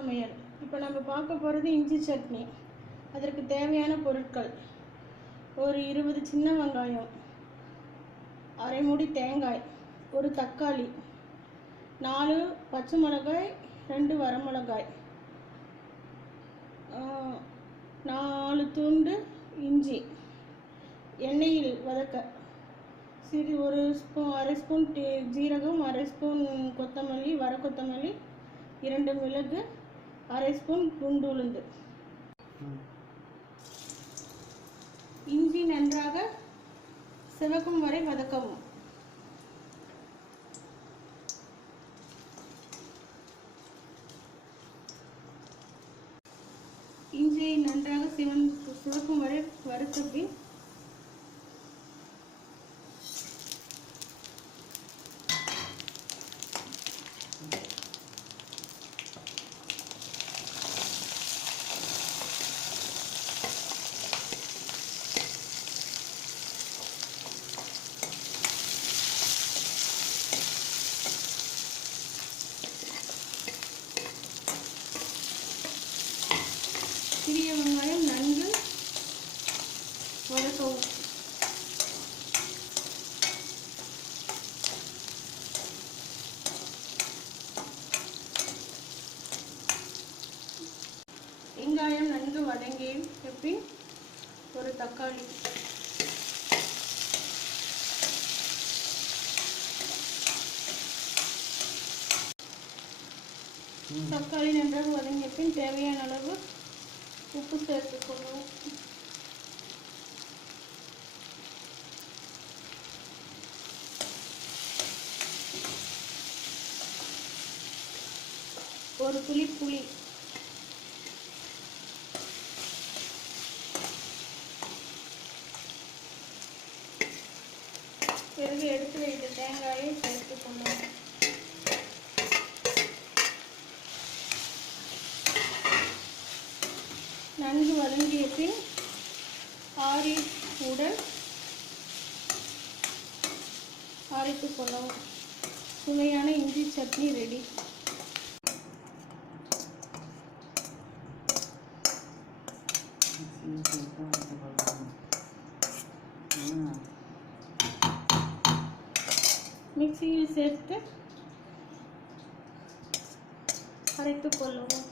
சமையல். இப்போ நம்ம பார்க்க போகிறது இஞ்சி சட்னி. அதற்கு தேவையான பொருட்கள்: ஒரு 20 சின்ன வெங்காயம், அரை மூடி தேங்காய், ஒரு தக்காளி, 4 பச்சை மிளகாய், 2 வரமிளகாய், 4 துண்டு இஞ்சி. எண்ணெயில் வதக்க ஒரு ஸ்பூன், அரை ஸ்பூன் ஜீரகம், அரை ஸ்பூன் கொத்தமல்லி, வர கொத்தமல்லி, 2 மிளகு, அரை ஸ்பூன் குண்டு உளுந்து. இஞ்சி நன்றாக சிவக்கும் வரை வதக்கவும். இஞ்சியை நன்றாக சிவக்கும் வரை வறுத்த பின் சிறிய வெங்காயம் நன்கு வதக்கவும். வெங்காயம் நன்கு வதங்கிய பின் ஒரு தக்காளி, தக்காளி நன்றாக வதங்கிய பின் தேவையான அளவு உப்பு சேர்த்துக் கொள்ளவும். ஒரு துளி புளி, பிறகு எடுத்து வைத்த தேங்காயை சேர்த்துக் கொள்ளவும். நன்கு வதங்கிய பின் ஆறியுடன் அரைத்துக் கொள்ளவும். சுவையான இஞ்சி சட்னி ரெடி. மிக்சியில் சேர்த்து அரைத்துக் கொள்ளவும்.